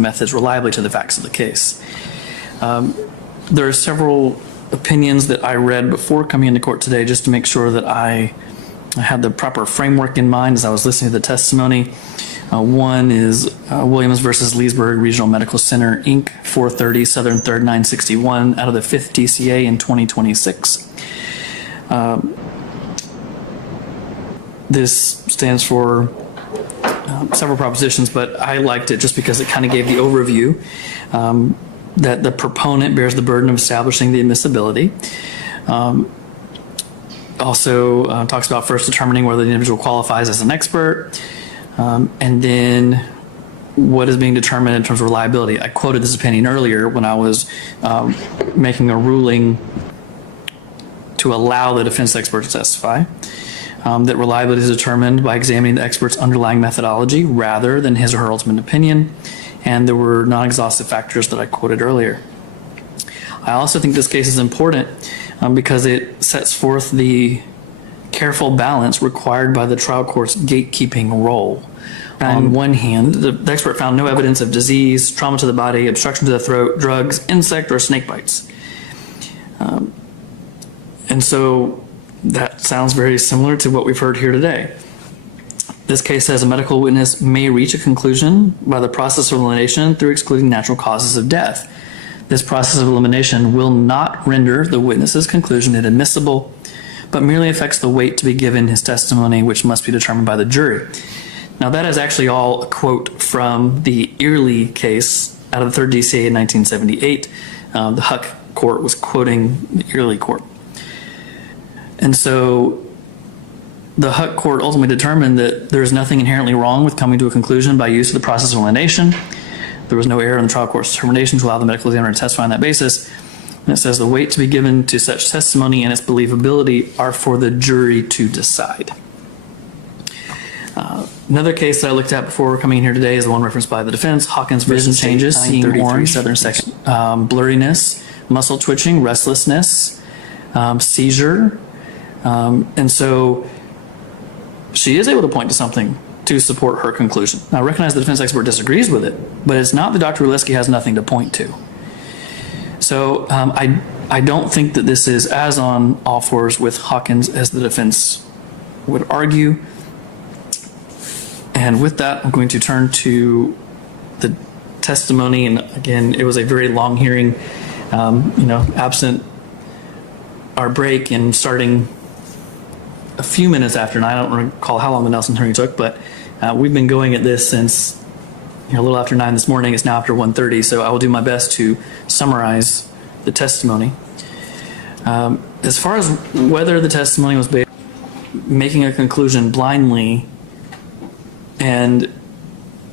methods reliably to the facts of the case. There are several opinions that I read before coming into court today just to make sure that I had the proper framework in mind as I was listening to the testimony. One is Williams versus Leesburg Regional Medical Center, Inc., 430 Southern 3rd 961 out of the 5th DCA in 2026. This stands for several propositions, but I liked it just because it kind of gave the overview that the proponent bears the burden of establishing the admissibility. Also talks about first determining whether the individual qualifies as an expert, and then what is being determined in terms of reliability. I quoted this opinion earlier when I was making a ruling to allow the defense expert to testify, that reliability is determined by examining the expert's underlying methodology rather than his or her ultimate opinion, and there were non-exhaustive factors that I quoted earlier. I also think this case is important because it sets forth the careful balance required by the trial court's gatekeeping role. On one hand, the expert found no evidence of disease, trauma to the body, obstruction to the throat, drugs, insect, or snake bites. And so that sounds very similar to what we've heard here today. This case says a medical witness may reach a conclusion by the process of elimination through excluding natural causes of death. This process of elimination will not render the witness's conclusion inadmissible, but merely affects the weight to be given his testimony, which must be determined by the jury. Now, that is actually all a quote from the Early case out of the 3rd DCA in 1978. The Huck court was quoting the Early court. And so the Huck court ultimately determined that there is nothing inherently wrong with coming to a conclusion by use of the process of elimination. There was no error in the trial court's determination to allow the medical examiner to testify on that basis. And it says the weight to be given to such testimony and its believability are for the jury to decide. Another case that I looked at before coming in here today is the one referenced by the defense, Hawkins vision changes, seeing orange, Southern 2nd, blurriness, muscle twitching, restlessness, seizure. And so she is able to point to something to support her conclusion. Now, I recognize the defense expert disagrees with it, but it's not that Dr. Uleski has nothing to point to. So I don't think that this is as on all fours with Hawkins as the defense would argue. And with that, I'm going to turn to the testimony. And again, it was a very long hearing, absent our break and starting a few minutes after, and I don't recall how long the Nelson hearing took, but we've been going at this since a little after 9 this morning. It's now after 1:30, so I will do my best to summarize the testimony. As far as whether the testimony was based making a conclusion blindly and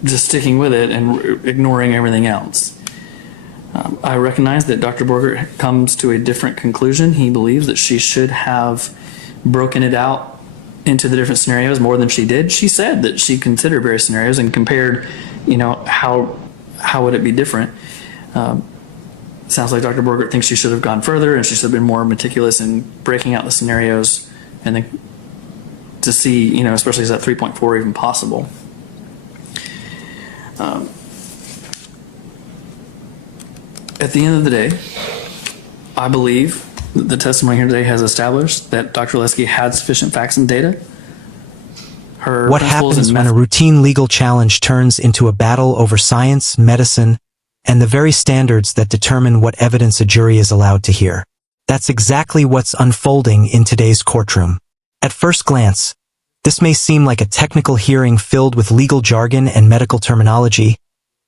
just sticking with it and ignoring everything else. I recognize that Dr. Borgert comes to a different conclusion. He believes that she should have broken it out into the different scenarios more than she did. She said that she considered various scenarios and compared, how would it be different. Sounds like Dr. Borgert thinks she should have gone further and she should have been more meticulous in breaking out the scenarios and then to see, especially is that 3.4 even possible. At the end of the day, I believe that the testimony here today has established that Dr. Uleski had sufficient facts and data. What happens when a routine legal challenge turns into a battle over science, medicine, and the very standards that determine what evidence a jury is allowed to hear? That's exactly what's unfolding in today's courtroom. At first glance, this may seem like a technical hearing filled with legal jargon and medical terminology,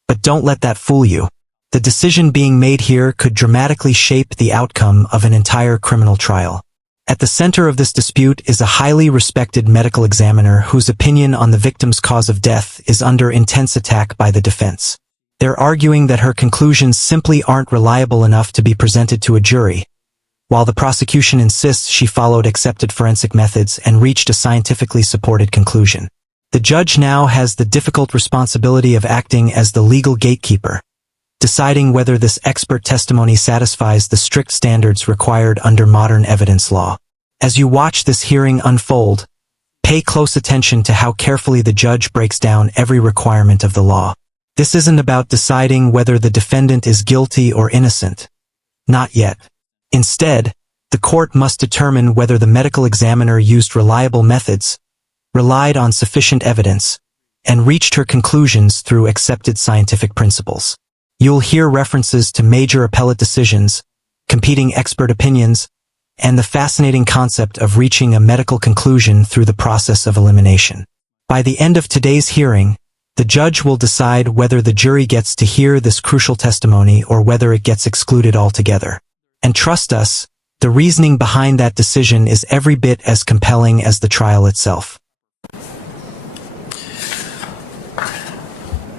but don't let that fool you. The decision being made here could dramatically shape the outcome of an entire criminal trial. At the center of this dispute is a highly respected medical examiner whose opinion on the victim's cause of death is under intense attack by the defense. They're arguing that her conclusions simply aren't reliable enough to be presented to a jury, while the prosecution insists she followed accepted forensic methods and reached a scientifically supported conclusion. The judge now has the difficult responsibility of acting as the legal gatekeeper, deciding whether this expert testimony satisfies the strict standards required under modern evidence law. As you watch this hearing unfold, pay close attention to how carefully the judge breaks down every requirement of the law. This isn't about deciding whether the defendant is guilty or innocent. Not yet. Instead, the court must determine whether the medical examiner used reliable methods, relied on sufficient evidence, and reached her conclusions through accepted scientific principles. You'll hear references to major appellate decisions, competing expert opinions, and the fascinating concept of reaching a medical conclusion through the process of elimination. By the end of today's hearing, the judge will decide whether the jury gets to hear this crucial testimony or whether it gets excluded altogether. And trust us, the reasoning behind that decision is every bit as compelling as the trial itself.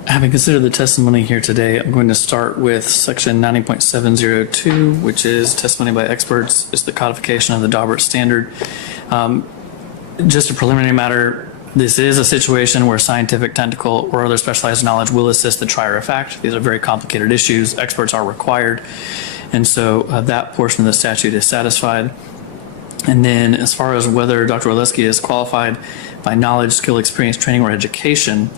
Having considered the testimony here today, I'm going to start with section 90.702, which is testimony by experts. It's the codification of the Daubert standard. Just a preliminary matter, this is a situation where scientific, technical, or other specialized knowledge will assist the trier of fact. These are very complicated issues. Experts are required. And so that portion of the statute is satisfied. And then as far as whether Dr. Oleski is qualified by knowledge, skill, experience, training, or education,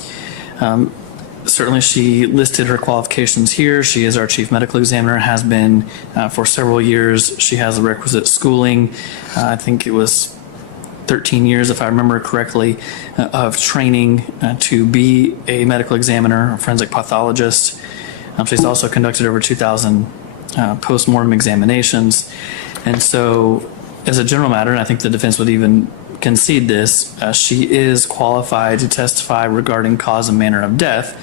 certainly she listed her qualifications here. She is our chief medical examiner, has been for several years. She has the requisite schooling. I think it was 13 years, if I remember correctly, of training to be a medical examiner, a forensic pathologist. She's also conducted over 2,000 post-mortem examinations. And so as a general matter, and I think the defense would even concede this, she is qualified to testify regarding cause and manner of death.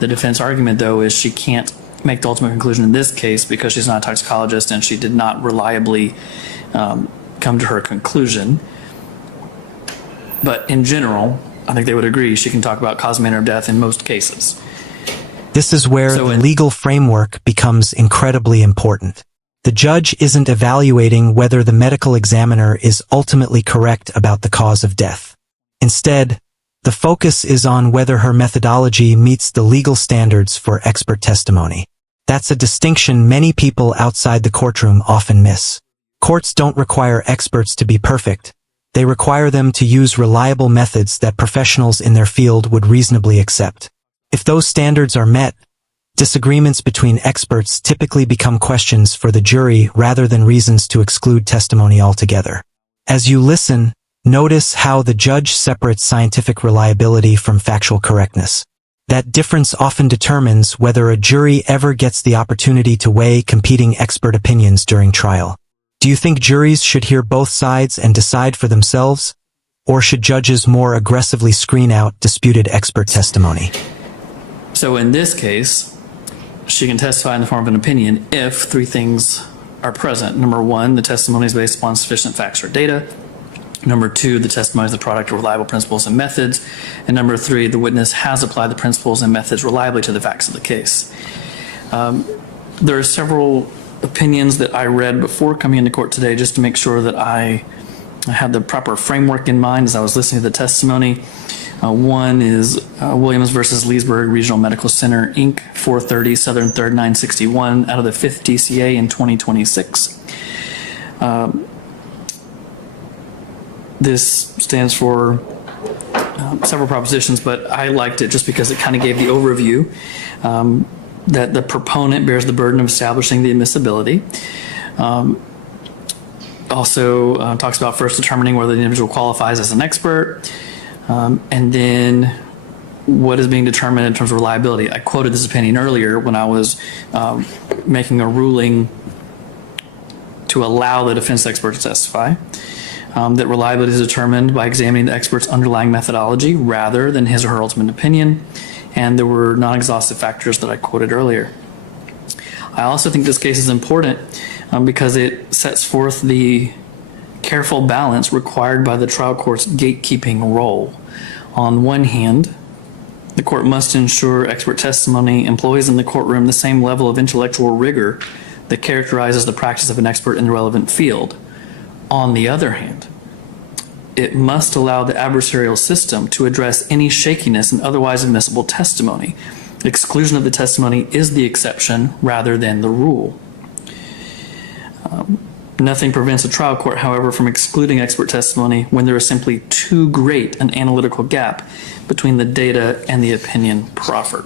The defense argument, though, is she can't make the ultimate conclusion in this case because she's not a toxicologist and she did not reliably come to her conclusion. But in general, I think they would agree she can talk about cause and manner of death in most cases. This is where the legal framework becomes incredibly important. The judge isn't evaluating whether the medical examiner is ultimately correct about the cause of death. Instead, the focus is on whether her methodology meets the legal standards for expert testimony. That's a distinction many people outside the courtroom often miss. Courts don't require experts to be perfect. They require them to use reliable methods that professionals in their field would reasonably accept. If those standards are met, disagreements between experts typically become questions for the jury rather than reasons to exclude testimony altogether. As you listen, notice how the judge separates scientific reliability from factual correctness. That difference often determines whether a jury ever gets the opportunity to weigh competing expert opinions during trial. Do you think juries should hear both sides and decide for themselves? Or should judges more aggressively screen out disputed expert testimony? So in this case, she can testify in the form of an opinion if three things are present. Number one, the testimony is based upon sufficient facts or data. Number two, the testimony is the product of reliable principles and methods. And number three, the witness has applied the principles and methods reliably to the facts of the case. There are several opinions that I read before coming into court today just to make sure that I had the proper framework in mind as I was listening to the testimony. One is Williams versus Leesburg Regional Medical Center, Inc., 430 Southern 3rd 961 out of the 5th DCA in 2026. This stands for several propositions, but I liked it just because it kind of gave the overview that the proponent bears the burden of establishing the admissibility. Also talks about first determining whether the individual qualifies as an expert, and then what is being determined in terms of reliability. I quoted this opinion earlier when I was making a ruling to allow the defense expert to testify, that reliability is determined by examining the expert's underlying methodology rather than his or her ultimate opinion, and there were non-exhaustive factors that I quoted earlier. I also think this case is important because it sets forth the careful balance required by the trial court's gatekeeping role. On one hand, the court must ensure expert testimony employs in the courtroom the same level of intellectual rigor that characterizes the practice of an expert in the relevant field. On the other hand, it must allow the adversarial system to address any shakiness in otherwise admissible testimony. Exclusion of the testimony is the exception rather than the rule. Nothing prevents a trial court, however, from excluding expert testimony when there is simply too great an analytical gap between the data and the opinion proffered.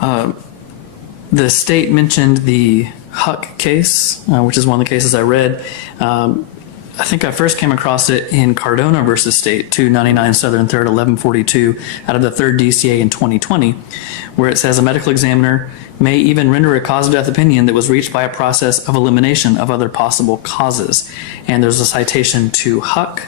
The state mentioned the Huck case, which is one of the cases I read. I think I first came across it in Cardona versus State, 299 Southern 3rd, 1142, out of the 3rd DCA in 2020, where it says a medical examiner may even render a cause of death opinion that was reached by a process of elimination of other possible causes. And there's a citation to Huck.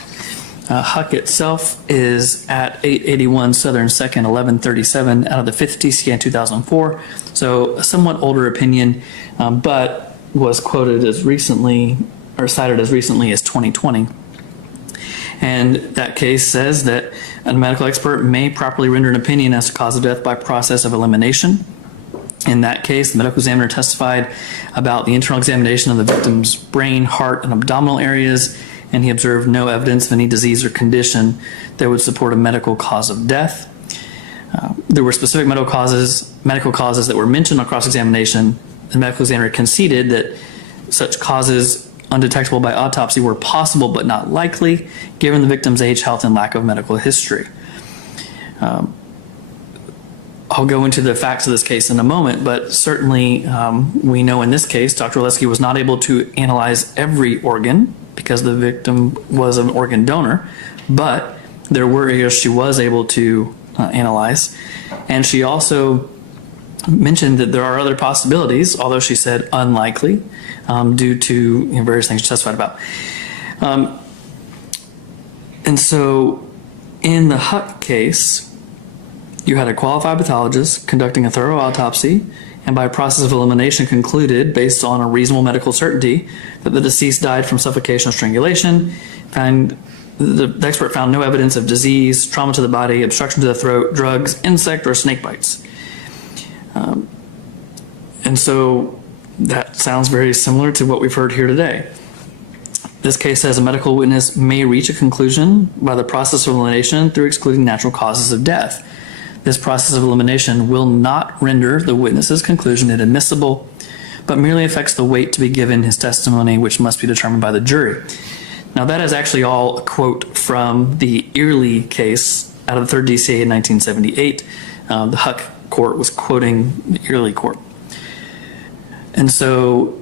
Huck itself is at 881 Southern 2nd, 1137, out of the 5th DCA in 2004. So a somewhat older opinion, but was quoted as recently, or cited as recently as 2020. And that case says that a medical expert may properly render an opinion as to cause of death by process of elimination. In that case, the medical examiner testified about the internal examination of the victim's brain, heart, and abdominal areas, and he observed no evidence of any disease or condition that would support a medical cause of death. There were specific medical causes that were mentioned on cross-examination. The medical examiner conceded that such causes undetectable by autopsy were possible but not likely, given the victim's age, health, and lack of medical history. I'll go into the facts of this case in a moment, but certainly we know in this case, Dr. Oleski was not able to analyze every organ because the victim was an organ donor, but there were areas she was able to analyze. And she also mentioned that there are other possibilities, although she said unlikely, due to various things she testified about. And so in the Huck case, you had a qualified pathologist conducting a thorough autopsy and by a process of elimination concluded, based on a reasonable medical certainty, that the deceased died from suffocation or strangulation. The expert found no evidence of disease, trauma to the body, obstruction to the throat, drugs, insect, or snake bites. And so that sounds very similar to what we've heard here today. This case says a medical witness may reach a conclusion by the process of elimination through excluding natural causes of death. This process of elimination will not render the witness's conclusion inadmissible, but merely affects the weight to be given his testimony, which must be determined by the jury. Now, that is actually all a quote from the Early case out of the 3rd DCA in 1978. The Huck court was quoting the Early court. And so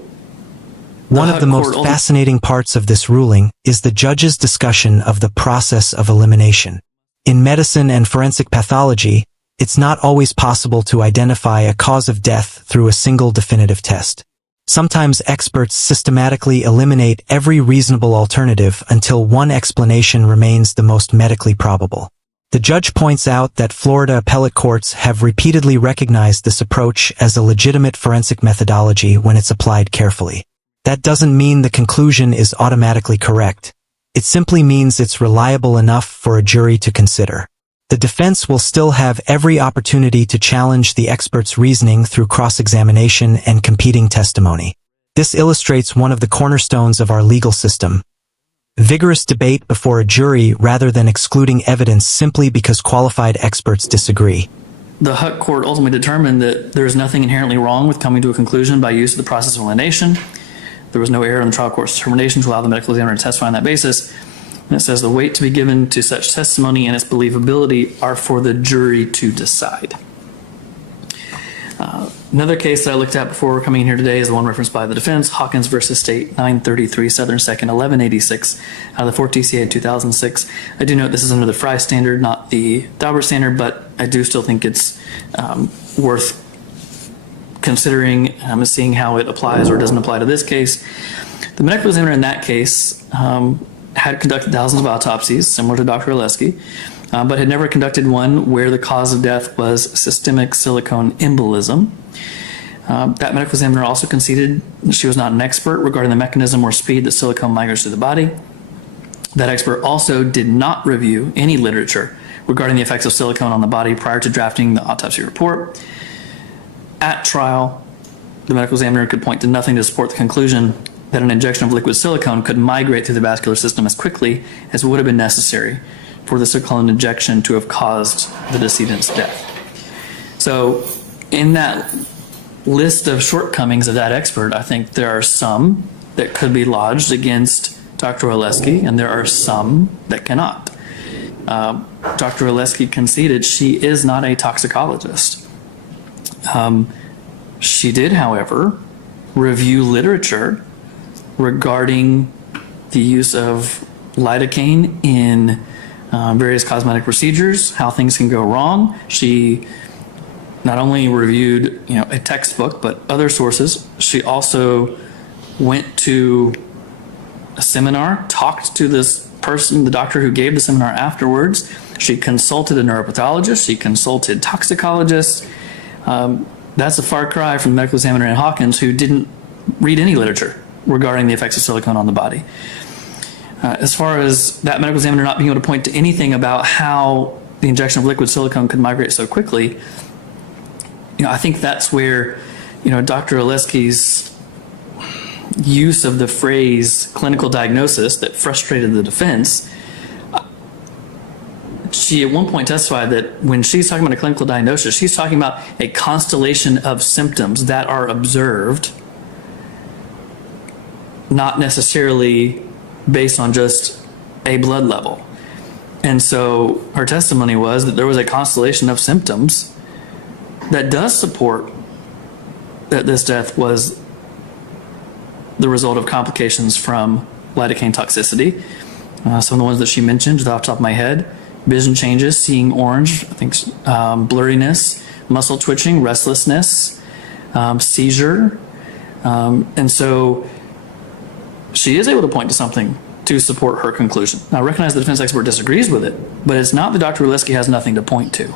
one of the most fascinating parts of this ruling is the judge's discussion of the process of elimination. In medicine and forensic pathology, it's not always possible to identify a cause of death through a single definitive test. Sometimes experts systematically eliminate every reasonable alternative until one explanation remains the most medically probable. The judge points out that Florida appellate courts have repeatedly recognized this approach as a legitimate forensic methodology when it's applied carefully. That doesn't mean the conclusion is automatically correct. It simply means it's reliable enough for a jury to consider. The defense will still have every opportunity to challenge the expert's reasoning through cross-examination and competing testimony. This illustrates one of the cornerstones of our legal system: vigorous debate before a jury rather than excluding evidence simply because qualified experts disagree. The Huck court ultimately determined that there is nothing inherently wrong with coming to a conclusion by use of the process of elimination. There was no error in the trial court's determination to allow the medical examiner to testify on that basis. And it says the weight to be given to such testimony and its believability are for the jury to decide. Another case that I looked at before coming in here today is the one referenced by the defense, Hawkins versus State, 933 Southern 2nd, 1186, out of the 4th DCA in 2006. I do note this is under the Fry standard, not the Daubert standard, but I do still think it's worth considering seeing how it applies or doesn't apply to this case. The medical examiner in that case had conducted thousands of autopsies, similar to Dr. Oleski, but had never conducted one where the cause of death was systemic silicone embolism. That medical examiner also conceded that she was not an expert regarding the mechanism or speed that silicone migrates through the body. That expert also did not review any literature regarding the effects of silicone on the body prior to drafting the autopsy report. At trial, the medical examiner could point to nothing to support the conclusion that an injection of liquid silicone could migrate through the vascular system as quickly as would have been necessary for the silicone injection to have caused the decedent's death. So in that list of shortcomings of that expert, I think there are some that could be lodged against Dr. Oleski, and there are some that cannot. Dr. Oleski conceded she is not a toxicologist. She did, however, review literature regarding the use of lidocaine in various cosmetic procedures, how things can go wrong. She not only reviewed, a textbook, but other sources. She also went to a seminar, talked to this person, the doctor who gave the seminar afterwards. She consulted a neuropathologist. She consulted toxicologists. That's a far cry from the medical examiner in Hawkins, who didn't read any literature regarding the effects of silicone on the body. As far as that medical examiner not being able to point to anything about how the injection of liquid silicone could migrate so quickly, I think that's where, Dr. Oleski's use of the phrase clinical diagnosis that frustrated the defense. She at one point testified that when she's talking about a clinical diagnosis, she's talking about a constellation of symptoms that are observed, not necessarily based on just a blood level. And so her testimony was that there was a constellation of symptoms that does support that this death was the result of complications from lidocaine toxicity. Some of the ones that she mentioned, just off the top of my head: vision changes, seeing orange, I think, blurriness, muscle twitching, restlessness, seizure. And so she is able to point to something to support her conclusion. Now, I recognize the defense expert disagrees with it, but it's not that Dr. Oleski has nothing to point to.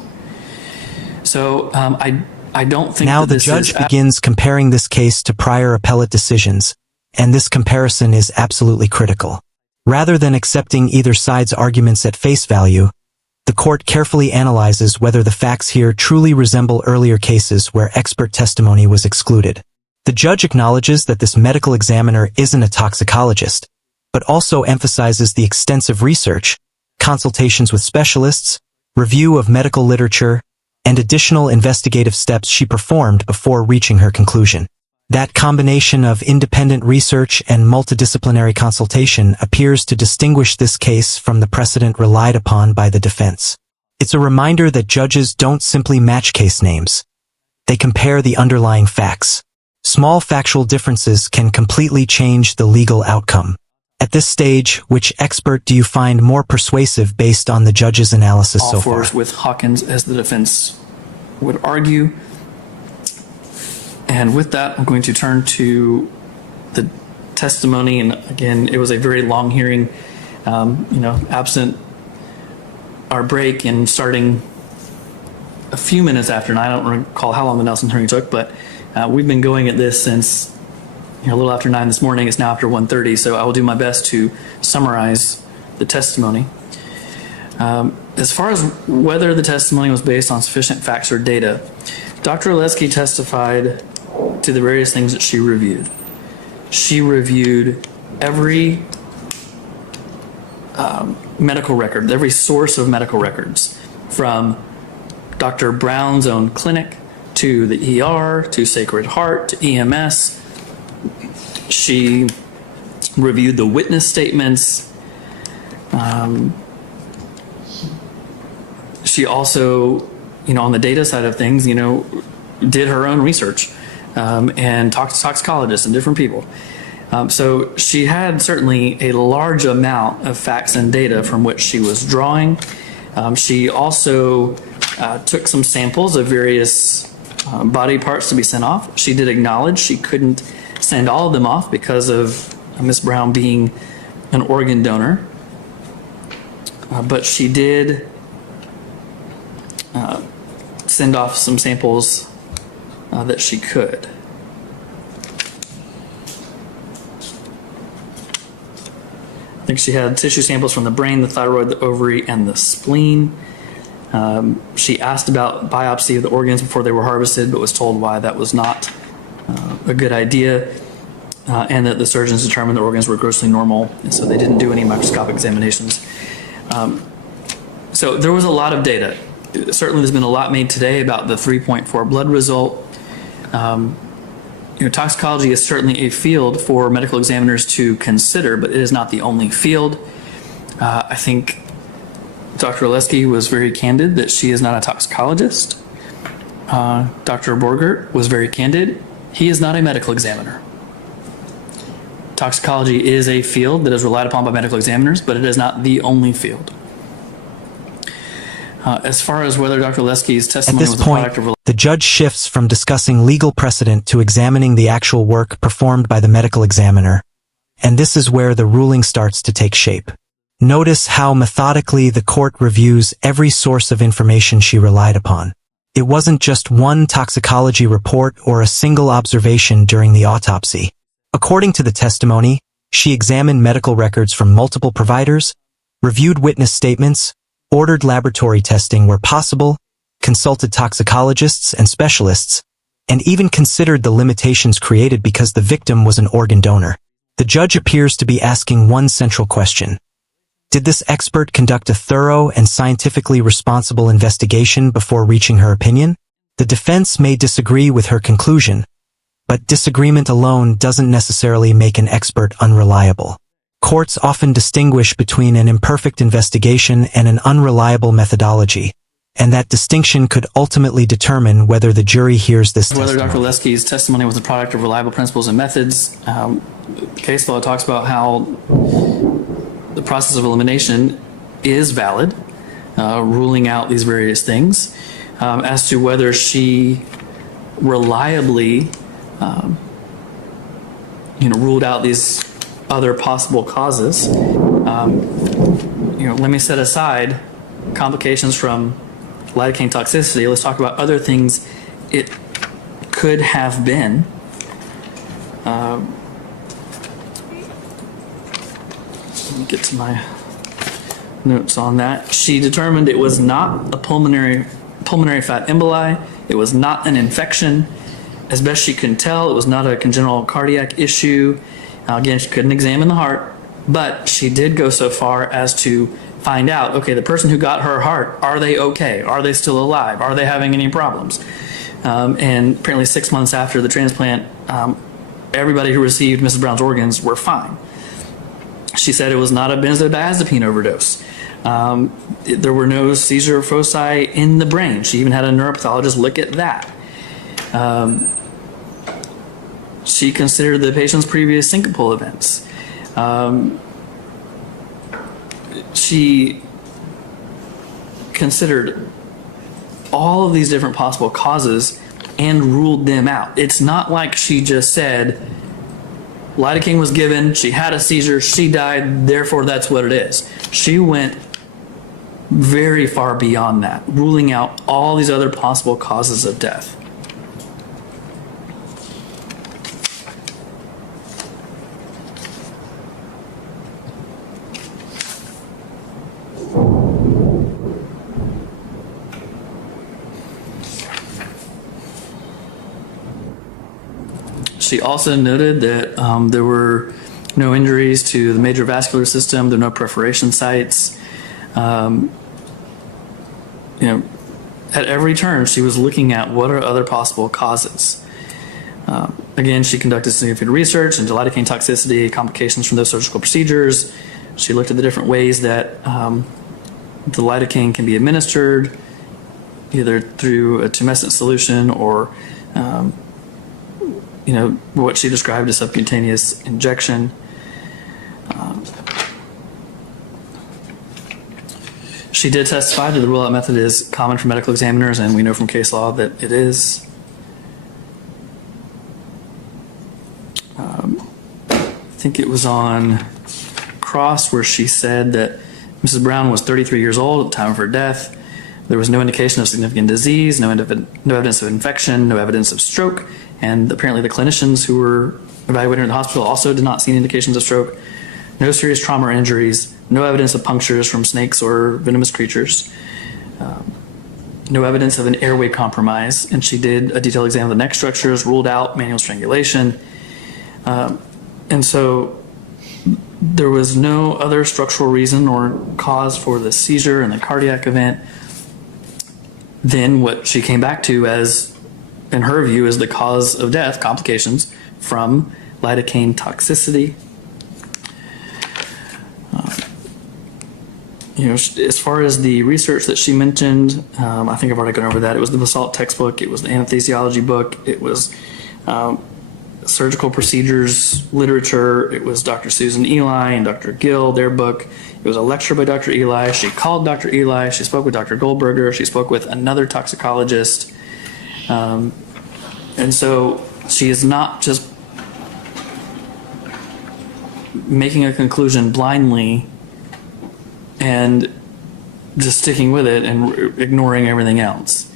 So I don't think now that the judge begins comparing this case to prior appellate decisions, and this comparison is absolutely critical. Rather than accepting either side's arguments at face value, the court carefully analyzes whether the facts here truly resemble earlier cases where expert testimony was excluded. The judge acknowledges that this medical examiner isn't a toxicologist, but also emphasizes the extensive research, consultations with specialists, review of medical literature, and additional investigative steps she performed before reaching her conclusion. That combination of independent research and multidisciplinary consultation appears to distinguish this case from the precedent relied upon by the defense. It's a reminder that judges don't simply match case names. They compare the underlying facts. Small factual differences can completely change the legal outcome. At this stage, which expert do you find more persuasive based on the judge's analysis so far? All fours with Hawkins, as the defense would argue. And with that, I'm going to turn to the testimony. And again, it was a very long hearing, absent our break and starting a few minutes after, and I don't recall how long the Nelson hearing took, but we've been going at this since a little after 9 this morning. It's now after 1:30, so I will do my best to summarize the testimony. As far as whether the testimony was based on sufficient facts or data, Dr. Oleski testified to the various things that she reviewed. She reviewed every medical record, every source of medical records, from Dr. Brown's own clinic to the ER, to Sacred Heart, to EMS. She reviewed the witness statements. She also, on the data side of things, did her own research and talked to toxicologists and different people. So she had certainly a large amount of facts and data from which she was drawing. She also took some samples of various body parts to be sent off. She did acknowledge she couldn't send all of them off because of Miss Brown being an organ donor. But she did send off some samples that she could. I think she had tissue samples from the brain, the thyroid, the ovary, and the spleen. She asked about biopsy of the organs before they were harvested, but was told why that was not a good idea, and that the surgeons determined the organs were grossly normal, and so they didn't do any microscopic examinations. So there was a lot of data. Certainly there's been a lot made today about the 3.4 blood result. Toxicology is certainly a field for medical examiners to consider, but it is not the only field. I think Dr. Oleski was very candid that she is not a toxicologist. Dr. Borgert was very candid. He is not a medical examiner. Toxicology is a field that is relied upon by medical examiners, but it is not the only field. As far as whether Dr. Leski's testimony was a product of... The judge shifts from discussing legal precedent to examining the actual work performed by the medical examiner, and this is where the ruling starts to take shape. Notice how methodically the court reviews every source of information she relied upon. It wasn't just one toxicology report or a single observation during the autopsy. According to the testimony, she examined medical records from multiple providers, reviewed witness statements, ordered laboratory testing where possible, consulted toxicologists and specialists, and even considered the limitations created because the victim was an organ donor. The judge appears to be asking one central question. Did this expert conduct a thorough and scientifically responsible investigation before reaching her opinion? The defense may disagree with her conclusion, but disagreement alone doesn't necessarily make an expert unreliable. Courts often distinguish between an imperfect investigation and an unreliable methodology, and that distinction could ultimately determine whether the jury hears this testimony. Whether Dr. Leski's testimony was a product of reliable principles and methods, case law talks about how the process of elimination is valid, ruling out these various things. As to whether she reliably ruled out these other possible causes, let me set aside complications from lidocaine toxicity. Let's talk about other things it could have been. Let me get to my notes on that. She determined it was not a pulmonary fat emboli. It was not an infection. As best she can tell, it was not a congenital cardiac issue. Again, she couldn't examine the heart, but she did go so far as to find out, okay, the person who got her heart, are they okay? Are they still alive? Are they having any problems? And apparently 6 months after the transplant, everybody who received Mrs. Brown's organs were fine. She said it was not a benzodiazepine overdose. There were no seizure foci in the brain. She even had a neuropathologist look at that. She considered the patient's previous syncopal events. She considered all of these different possible causes and ruled them out. It's not like she just said, lidocaine was given, she had a seizure, she died, therefore that's what it is. She went very far beyond that, ruling out all these other possible causes of death. She also noted that there were no injuries to the major vascular system, there were no perforation sites. At every turn, she was looking at what are other possible causes. Again, she conducted significant research into lidocaine toxicity, complications from those surgical procedures. She looked at the different ways that the lidocaine can be administered, either through a tumescent solution or what she described as subcutaneous injection. She did testify that the rule-out method is common for medical examiners, and we know from case law that it is. I think it was on cross where she said that Mrs. Brown was 33 years old at the time of her death. There was no indication of significant disease, no evidence of infection, no evidence of stroke, and apparently the clinicians who were evaluating her in the hospital also did not see any indications of stroke. No serious trauma or injuries, no evidence of punctures from snakes or venomous creatures, no evidence of an airway compromise, and she did a detailed exam of the neck structures, ruled out manual strangulation. And so there was no other structural reason or cause for the seizure and the cardiac event than what she came back to as, in her view, as the cause of death, complications from lidocaine toxicity. as far as the research that she mentioned, I think I've already gone over that. It was the assault textbook, it was the anesthesiology book, it was surgical procedures literature, it was Dr. Susan Eli and Dr. Gill, their book. It was a lecture by Dr. Eli. She called Dr. Eli, she spoke with Dr. Goldberger, she spoke with another toxicologist. And so she is not just making a conclusion blindly and just sticking with it and ignoring everything else.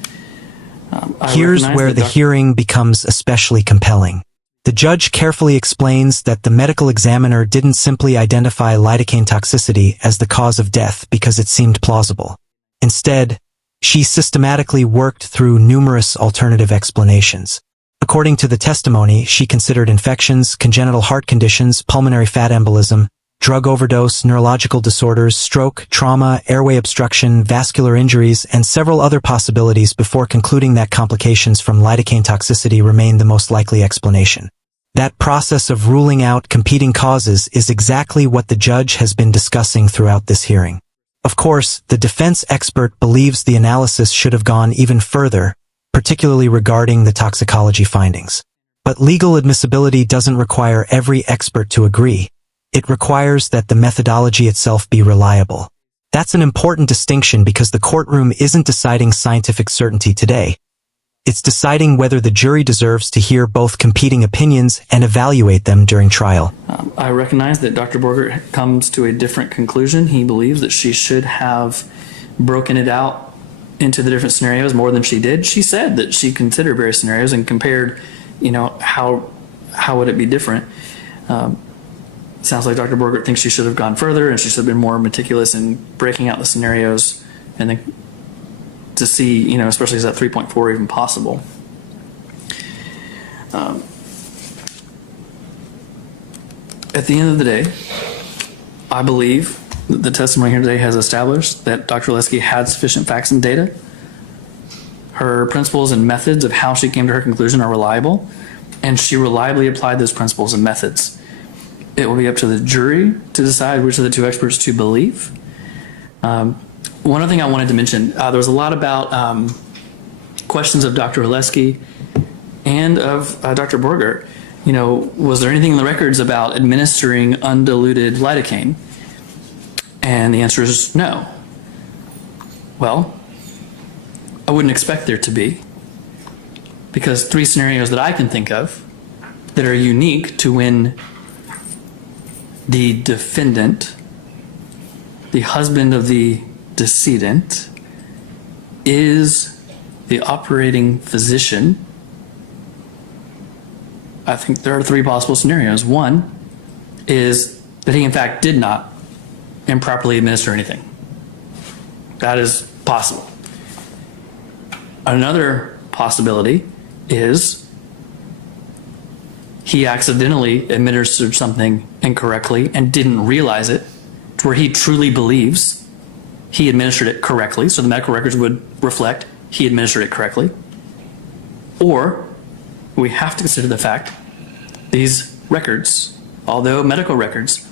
Here's where the hearing becomes especially compelling. The judge carefully explains that the medical examiner didn't simply identify lidocaine toxicity as the cause of death because it seemed plausible. Instead, she systematically worked through numerous alternative explanations. According to the testimony, she considered infections, congenital heart conditions, pulmonary fat embolism, drug overdose, neurological disorders, stroke, trauma, airway obstruction, vascular injuries, and several other possibilities before concluding that complications from lidocaine toxicity remained the most likely explanation. That process of ruling out competing causes is exactly what the judge has been discussing throughout this hearing. Of course, the defense expert believes the analysis should have gone even further, particularly regarding the toxicology findings. But legal admissibility doesn't require every expert to agree. It requires that the methodology itself be reliable. That's an important distinction because the courtroom isn't deciding scientific certainty today. It's deciding whether the jury deserves to hear both competing opinions and evaluate them during trial. I recognize that Dr. Borger comes to a different conclusion. He believes that she should have broken it out into the different scenarios more than she did. She said that she considered various scenarios and compared, how would it be different. Sounds like Dr. Borger thinks she should have gone further and she should have been more meticulous in breaking out the scenarios and then to see, especially is that 3.4 even possible. At the end of the day, I believe that the testimony here today has established that Dr. Oleski had sufficient facts and data. Her principles and methods of how she came to her conclusion are reliable, and she reliably applied those principles and methods. It will be up to the jury to decide which of the two experts to believe. One other thing I wanted to mention, there was a lot about questions of Dr. Oleski and of Dr. Borger. Was there anything in the records about administering undiluted lidocaine? And the answer is no. Well, I wouldn't expect there to be, because three scenarios that I can think of that are unique to when the defendant, the husband of the decedent, is the operating physician. I think there are three possible scenarios. One is that he in fact did not improperly administer anything. That is possible. Another possibility is he accidentally administered something incorrectly and didn't realize it, to where he truly believes he administered it correctly, so the medical records would reflect he administered it correctly. Or we have to consider the fact these records, although medical records,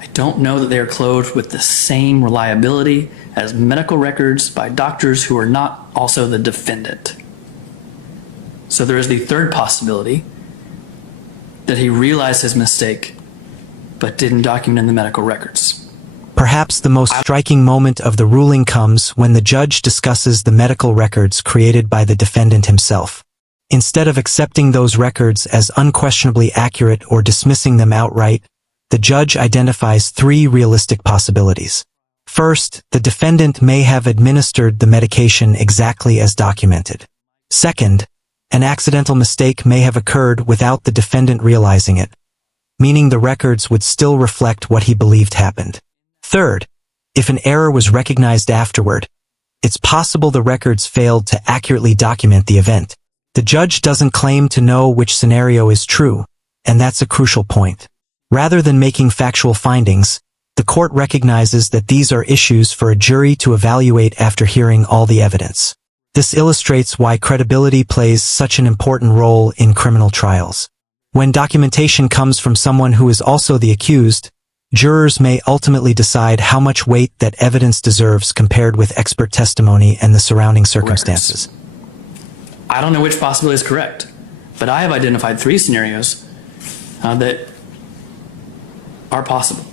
I don't know that they are clothed with the same reliability as medical records by doctors who are not also the defendant. So there is the third possibility that he realized his mistake but didn't document in the medical records. Perhaps the most striking moment of the ruling comes when the judge discusses the medical records created by the defendant himself. Instead of accepting those records as unquestionably accurate or dismissing them outright, the judge identifies three realistic possibilities. First, the defendant may have administered the medication exactly as documented. Second, an accidental mistake may have occurred without the defendant realizing it, meaning the records would still reflect what he believed happened. Third, if an error was recognized afterward, it's possible the records failed to accurately document the event. The judge doesn't claim to know which scenario is true, and that's a crucial point. Rather than making factual findings, the court recognizes that these are issues for a jury to evaluate after hearing all the evidence. This illustrates why credibility plays such an important role in criminal trials. When documentation comes from someone who is also the accused, jurors may ultimately decide how much weight that evidence deserves compared with expert testimony and the surrounding circumstances. I don't know which possibility is correct, but I have identified 3 scenarios that are possible.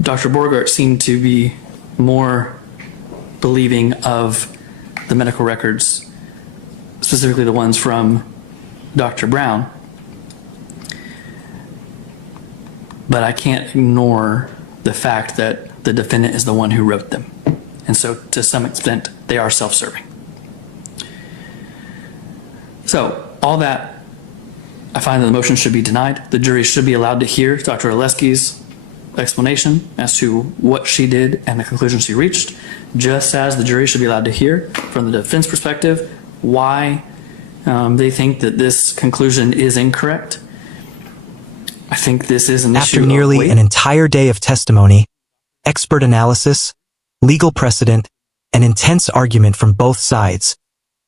Dr. Borgert seemed to be more believing of the medical records, specifically the ones from Dr. Brown. But I can't ignore the fact that the defendant is the one who wrote them. And so to some extent, they are self-serving. So all that, I find that the motion should be denied. The jury should be allowed to hear Dr. Oleski's explanation as to what she did and the conclusion she reached, just as the jury should be allowed to hear from the defense perspective why they think that this conclusion is incorrect. I think this is an issue After nearly an entire day of testimony, expert analysis, legal precedent, and intense argument from both sides,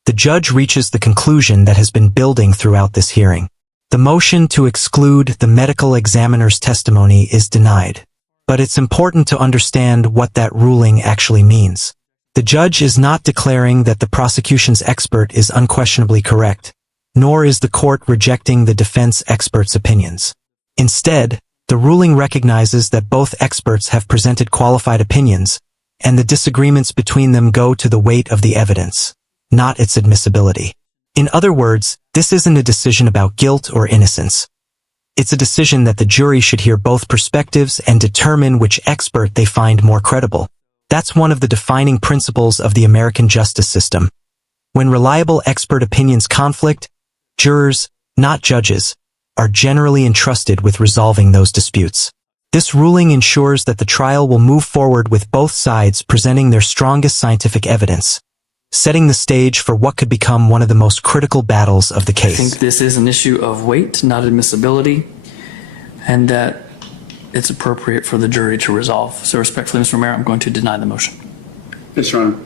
the judge reaches the conclusion that has been building throughout this hearing. The motion to exclude the medical examiner's testimony is denied. But it's important to understand what that ruling actually means. The judge is not declaring that the prosecution's expert is unquestionably correct, nor is the court rejecting the defense expert's opinions. Instead, the ruling recognizes that both experts have presented qualified opinions, and the disagreements between them go to the weight of the evidence, not its admissibility. In other words, this isn't a decision about guilt or innocence. It's a decision that the jury should hear both perspectives and determine which expert they find more credible. That's one of the defining principles of the American justice system. When reliable expert opinions conflict, jurors, not judges, are generally entrusted with resolving those disputes. This ruling ensures that the trial will move forward with both sides presenting their strongest scientific evidence, setting the stage for what could become one of the most critical battles of the case. I think this is an issue of weight, not admissibility, and that it's appropriate for the jury to resolve. So respectfully, Mr. Romero, I'm going to deny the motion. Yes, Your Honor.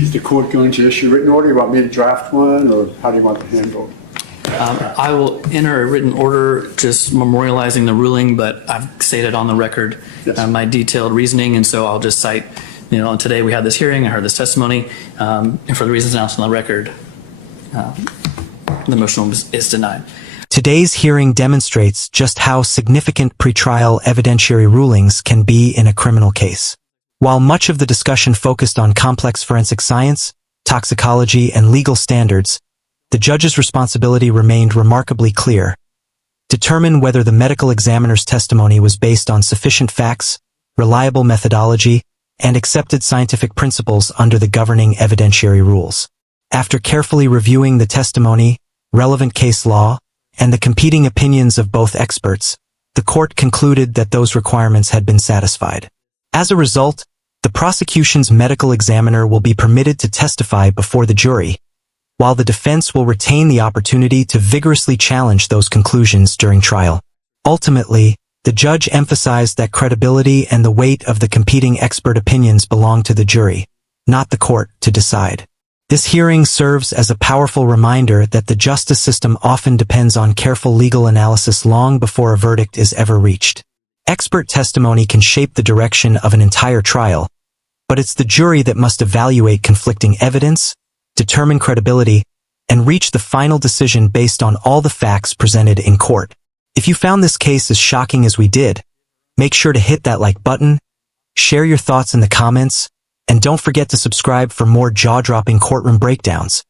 Is the court going to issue a written order? You want me to draft one, or how do you want to handle it? I will enter a written order just memorializing the ruling, but I've stated on the record my detailed reasoning, and so I'll just cite, today we had this hearing, I heard this testimony, and for the reasons announced on the record, the motion is denied. Today's hearing demonstrates just how significant pretrial evidentiary rulings can be in a criminal case. While much of the discussion focused on complex forensic science, toxicology, and legal standards, the judge's responsibility remained remarkably clear. Determine whether the medical examiner's testimony was based on sufficient facts, reliable methodology, and accepted scientific principles under the governing evidentiary rules. After carefully reviewing the testimony, relevant case law, and the competing opinions of both experts, the court concluded that those requirements had been satisfied. As a result, the prosecution's medical examiner will be permitted to testify before the jury, while the defense will retain the opportunity to vigorously challenge those conclusions during trial. Ultimately, the judge emphasized that credibility and the weight of the competing expert opinions belong to the jury, not the court, to decide. This hearing serves as a powerful reminder that the justice system often depends on careful legal analysis long before a verdict is ever reached. Expert testimony can shape the direction of an entire trial, but it's the jury that must evaluate conflicting evidence, determine credibility, and reach the final decision based on all the facts presented in court. If you found this case as shocking as we did, make sure to hit that like button, share your thoughts in the comments, and don't forget to subscribe for more jaw-dropping courtroom breakdowns.